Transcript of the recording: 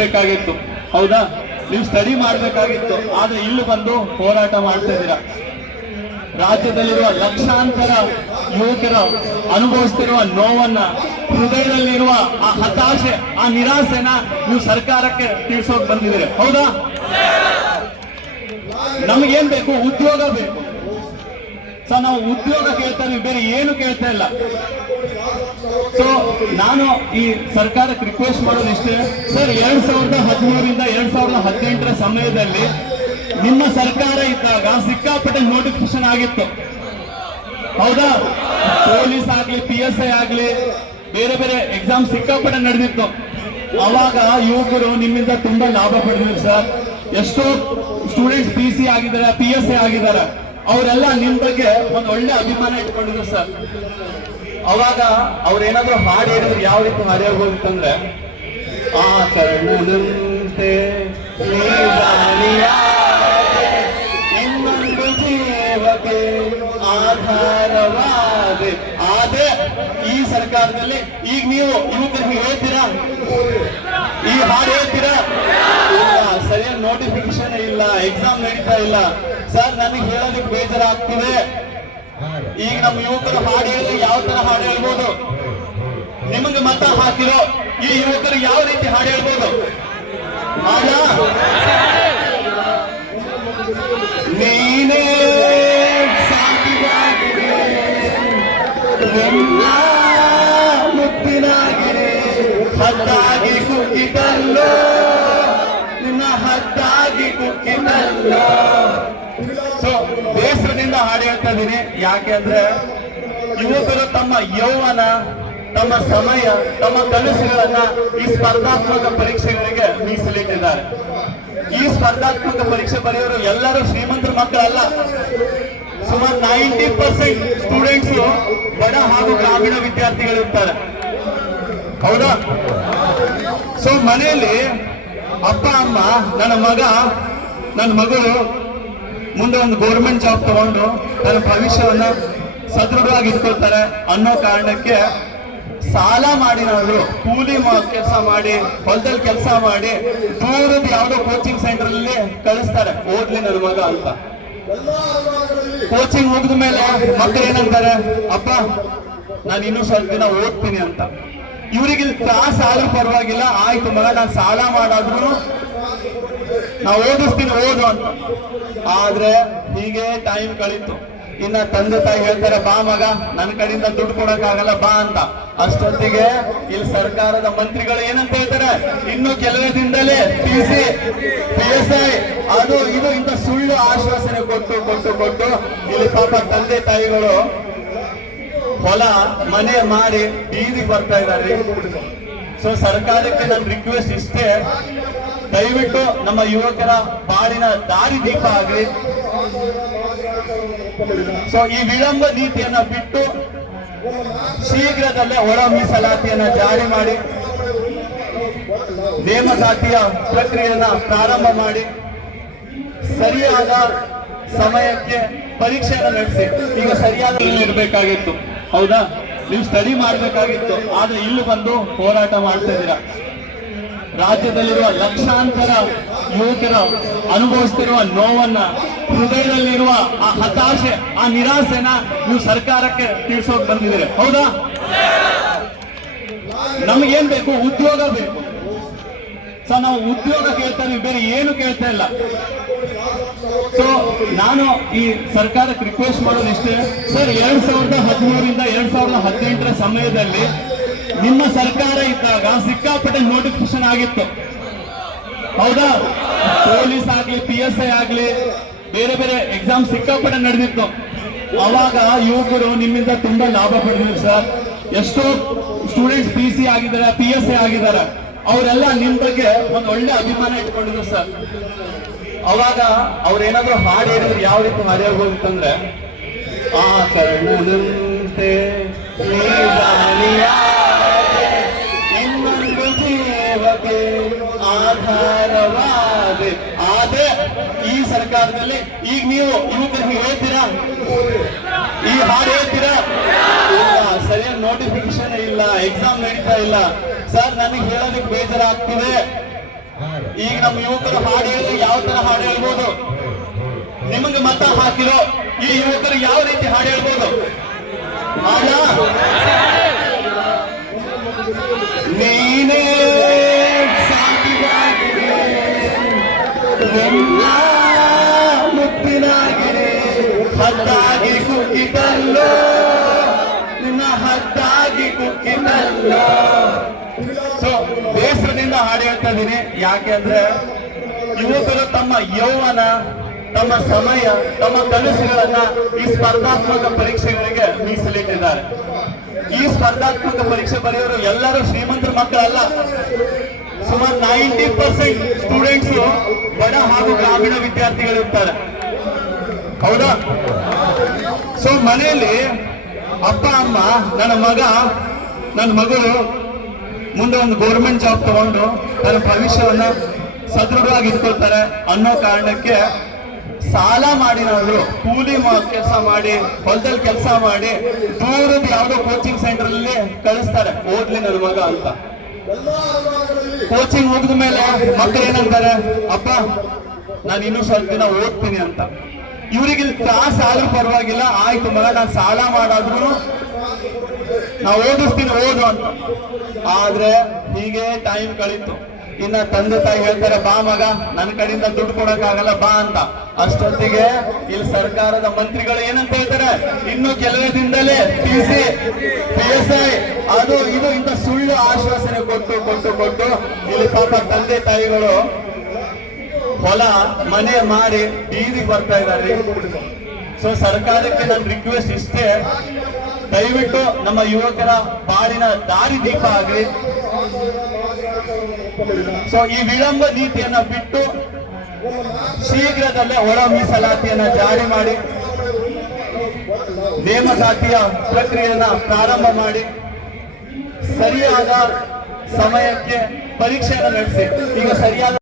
ಇರ್ಬೇಕಾಗಿತ್ತು ಹೌದಾ? ನೀವು ಸ್ಟಡಿ ಮಾಡಬೇಕಾಗಿತ್ತು. ಆದ್ರೆ ಇಲ್ಲಿ ಬಂದು ಹೋರಾಟ ಮಾಡ್ತಾ ಇದ್ದೀರಾ? ರಾಜ್ಯದಲ್ಲಿರುವ ಲಕ್ಷಾಂತರ ಯುವಕರ ಅನುಭವಿಸ್ತಿರುವ ನೋವನ್ನ, ಹೃದಯದಲ್ಲಿರುವ ಆ ಹತಾಶೆ, ಆ ನಿರಾಸೆನ ನೀವು ಸರ್ಕಾರಕ್ಕೆ ತಿಳಿಸೋಕ್ ಬಂದಿದ್ದೀರಿ. ಹೌದಾ? ನಮಗೇನ್ ಬೇಕು? ಉದ್ಯೋಗ ಬೇಕು. ಸರ್, ನಾವು ಉದ್ಯೋಗ ಕೇಳ್ತಾ ಬೇರೆ ಏನು ಕೇಳ್ತಾ ಇಲ್ಲ. ಸೊ ನಾನು ಈ ಸರ್ಕಾರಕ್ಕೆ ರಿಕ್ವೆಸ್ಟ್ ಮಾಡೋದು ಇಷ್ಟೇ ಸರ್ ಎರಡ್ ಸಾವಿರದ ಹದಿಮೂರಿಂದ ಎರಡ್ ಸಾವಿರದ ಹದಿನೆಂಟರ ಸಮಯದಲ್ಲಿ ನಿಮ್ಮ ಸರ್ಕಾರ ಇದ್ದಾಗ ಸಿಕ್ಕಾಪಟ್ಟೆ ನೋಟಿಫಿಕೇಶನ್ ಆಗಿತ್ತು. ಹೌದಾ? ಪೊಲೀಸ್ ಆಗ್ಲಿ ಪಿ ಎಸ್ ಐ ಆಗ್ಲಿ, ಬೇರೆ ಬೇರೆ ಎಕ್ಸಾಮ್ ಸಿಕ್ಕಾಪಟ್ಟೆ ನಡೆದಿತ್ತು. ಅವಾಗ ಯುವಕರು ನಿಮ್ಮಿಂದ ತುಂಬಾ ಲಾಭ ಪಡೆದಿದ್ರು ಸರ್ ಎಷ್ಟೋ ಸ್ಟೂಡೆಂಟ್ಸ್ ಪಿ ಸಿ ಆಗಿದ್ದಾರೆ ಪಿ ಎಸ್ ಐ ಆಗಿದ್ದಾರೆ. ಅವರೆಲ್ಲ ನಿಮ್ ಬಗ್ಗೆ ಒಂದು ಒಳ್ಳೆ ಅಭಿಮಾನ ಇಟ್ಕೊಂಡಿದ್ರು ಸರ್. ಅವಾಗ ಅವ್ರೇನಾದ್ರೂ ಹಾಡು ಹೇಳಿದ್ರು ಯಾವ ರೀತಿ ಹಾಡು ಹೇಳ್ಬೋದಿತ್ತಂದ್ರೆ ಆ ಜೀವಕ್ಕೆ ಆಧಾರವಾದೆ. ಆದ್ರೆ ಈ ಸರ್ಕಾರದಲ್ಲಿ ಈಗ ನೀವು ಇವತ್ತು ಹೇಳ್ತೀರಾ? ಈ ಹಾಡು ಹೇಳ್ತೀರಾ? ಇಲ್ಲ, ಸರಿಯಾಗಿ ನೋಟಿಫಿಕೇಶನ್ ಇಲ್ಲ ಎಕ್ಸಾಮ್ ನಡೀತಾ ಇಲ್ಲ. ಸರ್, ನನಗೆ ಹೇಳೋದಕ್ಕೆ ಬೇಜಾರಾಗ್ತಿದೆ. ಈಗ ನಮ್ಮ ಯುವಕರು ಹಾಡು ಹೇಳಿದ್ರೆ ಯಾವ ತರ ಹಾಡು ಹೇಳ್ಬೋದು? ನಿಮಗೆ ಮತ ಹಾಕಿರೋ ಈ ಯುವಕರು ಯಾವ ರೀತಿ ಹಾಡು ಹೇಳ್ಬೋದು? ನೀನೇ ಮುತ್ತಿನಾಗಿದೆ ಹದ್ದಾಗಿ ಕುಕ್ಕಿತಲ್ಲೋ, ನಿನ್ನ ಹದ್ದಾಗಿ ಕುಕ್ಕಿತಲ್ಲೋ. ಹಾಡು ಹೇಳ್ತಾ ಇದ್ದೀನಿ ಯಾಕೆ ಅಂದ್ರೆ ಯುವಕರು ತಮ್ಮ ಯೌವನ, ತಮ್ಮ ಸಮಯ, ತಮ್ಮ ಕನಸುಗಳನ್ನ ಈ ಸ್ಪರ್ಧಾತ್ಮಕ ಪರೀಕ್ಷೆಗಳಿಗೆ ಮೀಸಲಿಟ್ಟಿದ್ದಾರೆ. ಈ ಸ್ಪರ್ಧಾತ್ಮಕ ಪರೀಕ್ಷೆ ಬರೆಯೋರು ಎಲ್ಲರೂ ಶ್ರೀಮಂತರ ಮಕ್ಕಳಲ್ಲ. ಸುಮಾರು ನೈಂಟಿ ಪರ್ಸೆಂಟ್ ಸ್ಟೂಡೆಂಟ್ಸ್ ಬಡ ಹಾಗೂ ಗ್ರಾಮೀಣ ವಿದ್ಯಾರ್ಥಿಗಳಿರ್ತಾರೆ. ಹೌದಾ? ಸೊ ಮನೆಯಲ್ಲಿ ಅಪ್ಪ, ಅಮ್ಮ, ನನ್ನ ಮಗ, ನನ್ನ ಮಗಳು ಮುಂದೆ ಒಂದು ಗೌರ್ಮೆಂಟ್ ಜಾಬ್ ತಗೊಂಡು ತನ್ನ ಭವಿಷ್ಯವನ್ನ ಸದೃಢವಾಗಿ ಇಟ್ಕೊಳ್ತಾರೆ ಅನ್ನೋ ಕಾರಣಕ್ಕೆ ಸಾಲ ಮಾಡಿ ಕೂಲಿ ಕೆಲಸ ಮಾಡಿ, ಹೊಲದಲ್ಲಿ ಕೆಲಸ ಮಾಡಿ, ದೂರದ ಯಾವುದೋ ಕೋಚಿಂಗ್ ಸೆಂಟರ್ ಅಲ್ಲಿ ಕಳಿಸ್ತಾರೆ, ಓದ್ಲಿ ನನ್ನ ಮಗ ಅಂತ. ಕೋಚಿಂಗ್ ಮುಗಿದ ಮೇಲೆ ಮಕ್ಕಳು ಏನಂತಾರೆ, ಅಪ್ಪ, ನಾನು ಇನ್ನೂ ಸ್ವಲ್ಪ ದಿನ ಓದ್ತೀನಿ ಅಂತ. ಇವರಿಗೆ ತ್ರಾಸ ಆದ್ರೂ ಪರವಾಗಿಲ್ಲ, ಆಯ್ತು ಮಗ, ನಾನು ಸಾಲ ಮಾಡಾದ್ರೂ ನಾವು ಓದಿಸ್ತೀನಿ ಓದು ಅಂತ ಆದ್ರೆ ಹೀಗೆ ಟೈಮ್ ಕಳೀತು. ಇನ್ನ ತಂದೆ ತಾಯಿ ಹೇಳ್ತಾರೆ, ಬಾ ಮಗ ನನ್ನ ಕಡೆಯಿಂದ ದುಡ್ಡು ಕೊಡಕ್ ಆಗಲ್ಲ ಬಾ ಅಂತ. ಅಷ್ಟೊತ್ತಿಗೆ ಇಲ್ಲಿ ಸರ್ಕಾರದ ಮಂತ್ರಿಗಳು ಏನಂತ ಹೇಳ್ತಾರೆ, ಇನ್ನು ಕೆಲವೇ ದಿನದಲ್ಲೇ P C P S I ಅದು ಇದು ಇಂತ ಸುಳ್ಳು ಆಶ್ವಾಸನೆ ಕೊಟ್ಟು ಕೊಟ್ಟು ಕೊಟ್ಟು ಇಲ್ಲಿ ಪಾಪ ತಂದೆ ತಾಯಿಗಳು ಹೊಲ, ಮನೆ ಮಾರಿ ಬೀದಿಗೆ ಬರ್ತಾ ಇದ್ದಾರೆ. ಸೊ ಸರ್ಕಾರಕ್ಕೆ ನನ್ನ ರಿಕ್ವೆಸ್ಟ್ ಇಷ್ಟೇ. ದಯವಿಟ್ಟು ನಮ್ಮ ಯುವಕರ ಬಾಳಿನ ದಾರಿ ದೀಪ ಆಗಲಿ. ಸೊ ಈ ವಿಳಂಬ ನೀತಿಯನ್ನ ಬಿಟ್ಟು ಶೀಘ್ರದಲ್ಲೇ ಒಳ ಮೀಸಲಾತಿಯನ್ನ ಜಾರಿ ಮಾಡಿ, ನೇಮಕಾತಿಯ ಪ್ರಕ್ರಿಯೆಯನ್ನ ಪ್ರಾರಂಭ ಮಾಡಿ, ಸರಿಯಾದ ಸಮಯಕ್ಕೆ ಪರೀಕ್ಷೆಯನ್ನು ನಡೆಸಿ. ಈಗ ಸರಿಯಾದ ಇರಬೇಕಾಗಿತ್ತು. ಹೌದಾ? ನೀವು ಸ್ಟಡಿ ಮಾಡಬೇಕಾಗಿತ್ತು. ಆದ್ರೆ ಇಲ್ಲಿ ಬಂದು ಹೋರಾಟ ಮಾಡ್ತಾ ಇದ್ದೀರಾ? ರಾಜ್ಯದಲ್ಲಿರುವ ಲಕ್ಷಾಂತರ ಯುವಕರ ಅನುಭವಿಸ್ತಿರುವ ನೋವನ್ನ, ಹೃದಯದಲ್ಲಿರುವ ಆ ಹತಾಶೆ, ಆ ನಿರಾಸೆನ ನೀವು ಸರ್ಕಾರಕ್ಕೆ ತಿಳಿಸೋಕ್ ಬಂದಿದ್ದೀರಿ. ಹೌದಾ? ನಮಗೇನ್ ಬೇಕು? ಉದ್ಯೋಗ ಬೇಕು. ಸೊ ನಾವು ಉದ್ಯೋಗ ಕೇಳ್ತಾ ಬೇರೆ ಏನು ಕೇಳ್ತಾ ಇಲ್ಲ. ಸೊ ನಾನು ಈ ಸರ್ಕಾರಕ್ಕೆ ರಿಕ್ವೆಸ್ಟ್ ಮಾಡೋದು ಇಷ್ಟೇ ಸರ್ ಎರಡ್ ಸಾವಿರದ ಹದಿಮೂರಿಂದ ಎರಡ್ ಸಾವಿರದ ಹದಿನೆಂಟರ ಸಮಯದಲ್ಲಿ ನಿಮ್ಮ ಸರ್ಕಾರ ಇದ್ದಾಗ ಸಿಕ್ಕಾಪಟ್ಟೆ ನೋಟಿಫಿಕೇಶನ್ ಆಗಿತ್ತು. ಹೌದಾ? ಪೊಲೀಸ್ ಆಗ್ಲಿ ಪಿ ಎಸ್ ಐ ಆಗ್ಲಿ, ಬೇರೆ ಬೇರೆ ಎಕ್ಸಾಮ್ ಸಿಕ್ಕಾಪಟ್ಟೆ ನಡೆದಿತ್ತು. ಅವಾಗ ಯುವಕರು ನಿಮ್ಮಿಂದ ತುಂಬಾ ಲಾಭ ಪಡೆದಿದ್ರು ಸರ್. ಎಷ್ಟೋ ಸ್ಟೂಡೆಂಟ್ಸ್ ಪಿ ಸಿ ಆಗಿದ್ದಾರೆ ಪಿ ಎಸ್ ಐ ಆಗಿದ್ದಾರೆ. ಅವರೆಲ್ಲ ನಿಮ್ ಬಗ್ಗೆ ಒಂದು ಒಳ್ಳೆ ಅಭಿಮಾನ ಇಟ್ಕೊಂಡಿದ್ರು ಸರ್. ಅವಾಗ ಅವ್ರೇನಾದ್ರೂ ಹಾಡು ಹೇಳಿದ್ರು ಯಾವ ರೀತಿ ಹಾಡು ಹೇಳ್ಬೋದಿತ್ತಂದ್ರೆ ಆ ಕರ್ಣದಂತೆ ನೀ ಆಧಾರವಾದೆ ಆದ್ರೆ ಈ ಸರ್ಕಾರದಲ್ಲಿ ಈಗ ನೀವು ಯುವಕರಿಗೆ ಹೇಳ್ತೀರಾ? ಈ ಹಾಡು ಹೇಳ್ತೀರಾ? ಇಲ್ಲ, ಸರಿಯಾಗಿ ನೋಟಿಫಿಕೇಶನ್ ಇಲ್ಲ ಎಕ್ಸಾಮ್ ನಡೀತಾ ಇಲ್ಲ. ಸರ್ ನನಗೆ ಹೇಳೋದಕ್ಕೆ ಬೇಜಾರಾಗ್ತಿದೆ. ಈಗ ನಮ್ಮ ಯುವಕರು ಹಾಡು ಹೇಳಿದ್ರೆ ಯಾವ ತರ ಹಾಡು ಹೇಳ್ಬೋದು? ನಿಮಗೆ ಮತ ಹಾಕಿರೋ ಈ ಯುವಕರು ಯಾವ ರೀತಿ ಹಾಡು ಹೇಳ್ಬೋದು? ನೀನೇ ಸೊ ಬೇಸರದಿಂದ ಹಾಡು ಹೇಳ್ತಾ ಇದ್ದೀನಿ. ಯಾಕೆ ಅಂದ್ರೆ ಯುವಕರು ತಮ್ಮ ಯೌವನ, ತಮ್ಮ ಸಮಯ, ತಮ್ಮ ಕನಸುಗಳನ್ನ ಈ ಸ್ಪರ್ಧಾತ್ಮಕ ಪರೀಕ್ಷೆಗಳಿಗೆ ಮೀಸಲಿಟ್ಟಿದ್ದಾರೆ. ಈ ಸ್ಪರ್ಧಾತ್ಮಕ ಪರೀಕ್ಷೆ ಬರೆಯೋರು ಎಲ್ಲರೂ ಶ್ರೀಮಂತರ ಮಕ್ಕಳಲ್ಲ. ಸುಮಾರು ನೈಂಟಿ ಪರ್ಸೆಂಟ್ ಸ್ಟೂಡೆಂಟ್ಸ್ ಬಡ ಹಾಗೂ ಗ್ರಾಮೀಣ ವಿದ್ಯಾರ್ಥಿಗಳಿರ್ತಾರೆ. ಹೌದಾ? ಸೊ ಮನೆಯಲ್ಲಿ ಅಪ್ಪ, ಅಮ್ಮ, ನನ್ನ ಮಗ ನನ್ನ ಮಗಳು ಮುಂದೆ ಒಂದು ಗೌರ್ಮೆಂಟ್ ಜಾಬ್ ತಗೊಂಡು ತನ್ನ ಭವಿಷ್ಯವನ್ನು ಸದೃಢವಾಗಿ ಇಟ್ಕೊಳ್ತಾರೆ ಅನ್ನೋ ಕಾರಣಕ್ಕೆ ಸಾಲ ಮಾಡಿನಾದ್ರು ಕೂಲಿ ಕೆಲಸ ಮಾಡಿ ಹೊಲದಲ್ಲಿ ಕೆಲಸ ಮಾಡಿ ದೂರದ ಯಾವುದೋ ಕೋಚಿಂಗ್ ಸೆಂಟರ್ ಅಲ್ಲಿ ಕಳಿಸ್ತಾರೆ. ಓದ್ಲಿ ನನ್ನ ಮಗ ಅಂತ. ಕೋಚಿಂಗ್ ಮುಗಿದ ಮೇಲೆ ಮಕ್ಕಳು ಏನಂತಾರೆ? ಅಪ್ಪ, ನಾನು ಇನ್ನೂ ಸ್ವಲ್ಪ ದಿನ ಓದ್ತೀನಿ ಅಂತ. ಇವರಿಗೆ ಕ್ಲಾಸ್ ಆದ್ರೂ ಪರವಾಗಿಲ್ಲ, ಆಯ್ತು ಮಗ, ನಾನು ಸಾಲ ಮಾಡಾದ್ರೂ ನಾ ಓದಿಸ್ತೀನಿ ಓದು ಅಂತ ಆದ್ರೆ ಹೀಗೆ ಟೈಮ್ ಕಳೀತು. ಇನ್ನ ತಂದೆ ತಾಯಿ ಹೇಳ್ತಾರೆ, ಬಾ ಮಗ ನನ್ನ ಕಡೆಯಿಂದ ದುಡ್ಡು ಕೊಡಕ್ ಆಗಲ್ಲ ಬಾ ಅಂತ. ಅಷ್ಟೊತ್ತಿಗೆ ಇಲ್ಲಿ ಸರ್ಕಾರದ ಮಂತ್ರಿಗಳು ಏನಂತ ಹೇಳ್ತಾರೆ? ಇನ್ನು ಕೆಲವೇ ದಿನದಲ್ಲೇ P C P S I ಅದು ಇದು ಇಂತ ಸುಳ್ಳು ಆಶ್ವಾಸನೆ ಕೊಟ್ಟು ಕೊಟ್ಟು ಕೊಟ್ಟು ಇಲ್ಲಿ ಪಾಪ ತಂದೆ ತಾಯಿಗಳು ಹೊಲ, ಮನೆ ಮಾರಿ ಬೀದಿಗೆ ಬರ್ತಾ ಇದ್ದಾರೆ ಸೊ ಸರ್ಕಾರಕ್ಕೆ ನನ್ನ ರಿಕ್ವೆಸ್ಟ್ ಇಷ್ಟೇ. ದಯವಿಟ್ಟು ನಮ್ಮ ಯುವಕರ ಬಾಳಿನ ದಾರಿ ದೀಪ ಆಗಲಿ. ಸೊ ಈ ವಿಳಂಬ ನೀತಿಯನ್ನ ಬಿಟ್ಟು ಶೀಘ್ರದಲ್ಲೇ ಒಳ ಮೀಸಲಾತಿಯನ್ನ ಜಾರಿ ಮಾಡಿ, ನೇಮಕಾತಿಯ ಪ್ರಕ್ರಿಯೆಯನ್ನ ಪ್ರಾರಂಭ ಮಾಡಿ, ಸರಿಯಾದ ಸಮಯಕ್ಕೆ ಪರೀಕ್ಷೆಯನ್ನು ನಡೆಸಿ. ಈಗ ಸರಿಯಾದ